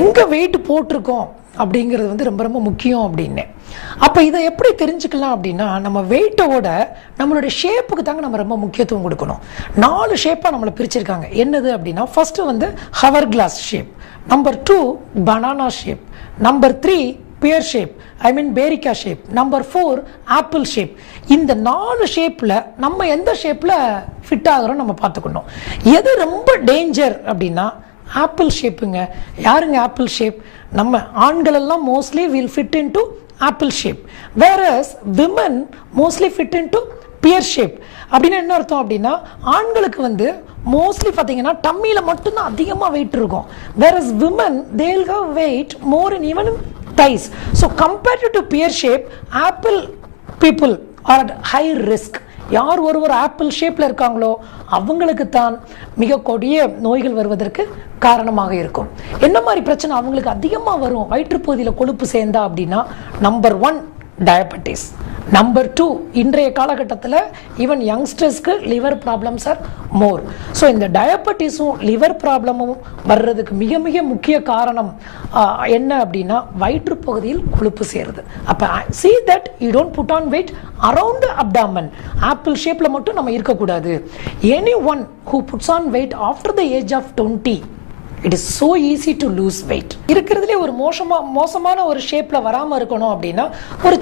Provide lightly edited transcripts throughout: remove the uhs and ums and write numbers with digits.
எங்கே வெயிட் போட்டிருக்கோம் அப்படிங்கிறது வந்து ரொம்ப ரொம்ப முக்கியம் அப்படின்னு. அப்போ இதை எப்படி தெரிஞ்சுக்கலாம் அப்படின்னா, நம்ம வெயிட்டோட நம்மளுடைய ஷேப்புக்கு தாங்க நம்ம ரொம்ப முக்கியத்துவம் கொடுக்கணும். 4 ஷேப்பாக நம்மளை பிரிச்சிருக்காங்க. என்னது அப்படின்னா, ஃபஸ்ட்டு வந்து hour glass shape, number 2 banana shape, number 3 pear shape, பேரிக்கா ஷேப், நம்பர் 4 ஆப்பிள் ஷேப். இந்த 4 ஷேப்பில் நம்ம எந்த ஷேப்பில் ஃபிட் ஆகிறோம் நம்ம பார்த்துக்கணும். எது ரொம்ப டேஞ்சர் அப்படின்னா ஆப்பிள் ஷேப்புங்க. யாருங்க ஆப்பிள் ஷேப்? நம்ம ஆண்கள் எல்லாம் mostly will fit into apple shape, whereas women mostly fit into pear shape. அப்படின்னா என்ன அர்த்தம் அப்படின்னா, ஆண்களுக்கு வந்து மோஸ்ட்லி பார்த்தீங்கன்னா டம்மியில் மட்டும்தான் அதிகமாக வெயிட் இருக்கும், whereas women they'll have weight more in even thighs. So compared to pear shape, apple people are at high risk. யார் ஒருவர் ஆப்பிள் ஷேப்பில் இருக்காங்களோ அவங்களுக்கு தான் மிக கொடிய நோய்கள் வருவதற்கு காரணமாக இருக்கும். என்ன மாதிரி பிரச்சனை அவங்களுக்கு அதிகமாக வரும் வயிற்றுப்பகுதியில் கொழுப்பு சேர்ந்தா அப்படின்னா, நம்பர் 1 டயபெட்டிஸ், நம்பர் 2 இன்றைய காலகட்டத்தில் ஈவன் யங்ஸ்டர்ஸ்க்கு லிவர் ப்ராப்ளம்ஸ் ஆர் மோர். ஸோ இந்த டயபெட்டிஸும் லிவர் ப்ராப்ளமும் வர்றதுக்கு மிக மிக முக்கிய காரணம் என்ன அப்படின்னா, வயிற்றுப்பகுதியில் கொழுப்பு சேருது. அப்போ see that you don't put on weight around the abdomen. Apple ஷேப்பில் மட்டும் நம்ம இருக்கக்கூடாது. anyone who puts on weight after the age of 20, it is so easy to lose weight. இருக்கிறதுலே ஒரு மோசமான ஒரு ஷேப்பில் வராமல் இருக்கணும் அப்படின்னா ஒரு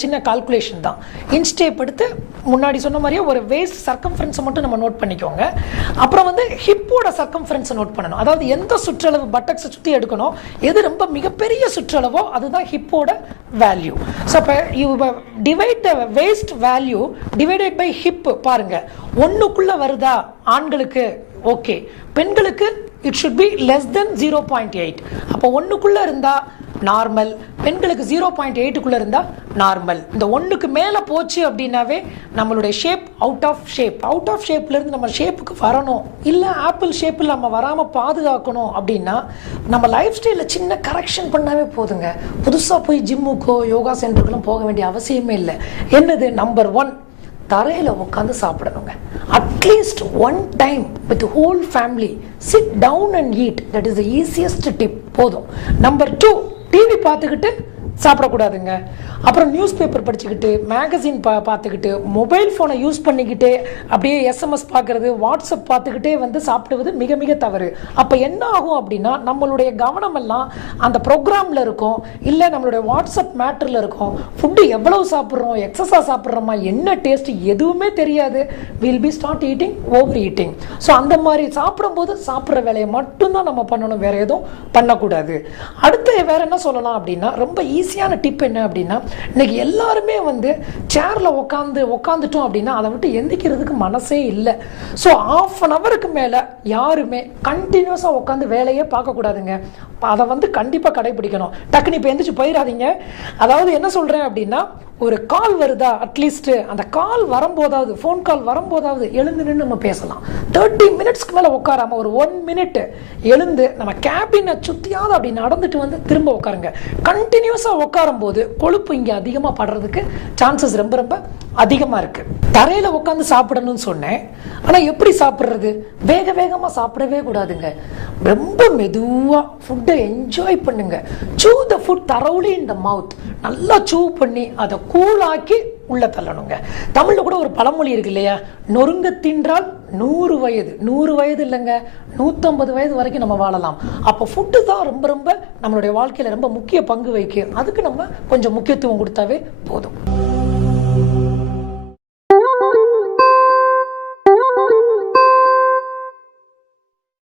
சின்ன கால்குலேஷன் தான். இன்ச் டேப் எடுத்து முன்னாடி சொன்ன மாதிரியே ஒரு வேஸ்ட் சர்க்கம்ஃபரன்ஸை மட்டும் நம்ம நோட் பண்ணிக்கோங்க. அப்புறம் வந்து ஹிப்போட சர்க்கம்ஃபரன்ஸை நோட் பண்ணணும். அதாவது எந்த சுற்றளவு பட்டக்ஸை சுற்றி எடுக்கணும், எது ரொம்ப மிகப்பெரிய சுற்றளவோ அதுதான் ஹிப்போட வேல்யூ. ஸோ இப்போ you divide the waist value divided by hip. பாருங்க, 1க்குள்ளே வருதா ஆண்களுக்கு ஓகே, பெண்களுக்கு it should be less than 0.8. அப்போ 1க்குள்ளே இருந்தால் நார்மல், பெண்களுக்கு 0.8க்குள்ளே இருந்தால் நார்மல். இந்த 1க்கு மேலே போச்சு அப்படின்னாவே நம்மளுடைய ஷேப் அவுட் ஆஃப் ஷேப்லேருந்து நம்ம ஷேப்புக்கு வரணும். இல்லை ஆப்பிள் ஷேப்பில் நம்ம வராமல் பாதுகாக்கணும் அப்படின்னா நம்ம லைஃப் ஸ்டைலில் சின்ன கரெக்ஷன் பண்ணாவே போதுங்க. புதுசாக போய் ஜிம்முக்கோ யோகா சென்டருக்கெல்லாம் போக வேண்டிய அவசியமே இல்லை. என்னது? நம்பர் 1, தரையில் உட்காந்து சாப்பிடணுங்க. At least 1 time with the whole family sit down and eat. That is the easiest tip. போதும். நம்பர் 2, டிவி பார்த்துக்கிட்டு சாப்பிடக்கூடாதுங்க. அப்புறம் நியூஸ் பேப்பர் படிச்சுக்கிட்டு, மேகசின் பார்த்துக்கிட்டு, மொபைல் ஃபோனை யூஸ் பண்ணிக்கிட்டே அப்படியே எஸ்எம்எஸ் பார்க்குறது, வாட்ஸ்அப் பார்த்துக்கிட்டே வந்து சாப்பிடுவது மிக மிக தவறு. அப்போ என்ன ஆகும் அப்படின்னா, நம்மளுடைய கவனமெல்லாம் அந்த ப்ரோக்ராமில் இருக்கும், இல்லை நம்மளுடைய வாட்ஸ்அப் மேட்டரில் இருக்கும். ஃபுட்டு எவ்வளவு சாப்பிட்றோம், எக்ஸஸாக சாப்பிட்றோமா, என்ன டேஸ்ட்டு எதுவுமே தெரியாது. Will be start eating, over eating. So அந்த மாதிரி சாப்பிடும்போது சாப்பிட்ற வேலையை மட்டும்தான் நம்ம பண்ணணும், வேறு எதுவும் பண்ணக்கூடாது. அடுத்து வேறு என்ன சொல்லலாம் அப்படின்னா, ரொம்ப ஈஸியான டிப் என்ன அப்படின்னா, இன்னைக்கு எல்லாருமே வந்து சேரில் உட்காந்துட்டோம் அப்படின்னா அதை விட்டு எந்திக்கிறதுக்கு மனசே இல்லை. ஸோ 1/2 hourக்கு மேலே யாருமே கண்டினியூஸாக உட்காந்து வேலையே பார்க்கக்கூடாதுங்க. அதை வந்து கண்டிப்பாக கடைபிடிக்கணும். டக்குன்னு இப்போ எந்திரிச்சு போயிடாதீங்க. அதாவது என்ன சொல்கிறேன் அப்படின்னா, ஒரு கால் வருதா, அட்லீஸ்ட் அந்த கால் வரும்போதாவது, ஃபோன் கால் வரும்போதாவது எழுந்து நின்று நம்ம பேசலாம். 30 minutesக்கு மேலே உட்காராம ஒரு 1 minute எழுந்து நம்ம கேபினை சுற்றியாவது அப்படி நடந்துட்டு வந்து திரும்ப உட்காருங்க. கண்டினியூஸாக உட்காரும் போது கொழுப்பு இங்கே அதிகமாக படுறதுக்கு சான்சஸ் ரொம்ப ரொம்ப அதிகமாக இருக்குது. தரையில் உட்காந்து சாப்பிடணும்னு சொன்னேன், ஆனால் எப்படி சாப்பிட்றது? வேகமாக சாப்பிடவே கூடாதுங்க. ரொம்ப மெதுவாக ஃபுட்டை என்ஜாய் பண்ணுங்க. சூ த ஃபுட் தரோலி இன் த மவுத். நல்லா சூ பண்ணி அதை கூலாக்கி உள்ள தள்ளணுங்க. தமிழில் கூட ஒரு பழமொழி இருக்கு இல்லையா, நொறுங்க தின்றால் 100 வயது. 100 வயது இல்லைங்க, 150 வயது வரைக்கும் நம்ம வாழலாம். அப்போ ஃபுட்டு தான் ரொம்ப ரொம்ப நம்மளுடைய வாழ்க்கையில் ரொம்ப முக்கிய பங்கு வகிக்கும். அதுக்கு நம்ம கொஞ்சம் முக்கியத்துவம் கொடுத்தாவே போதும்.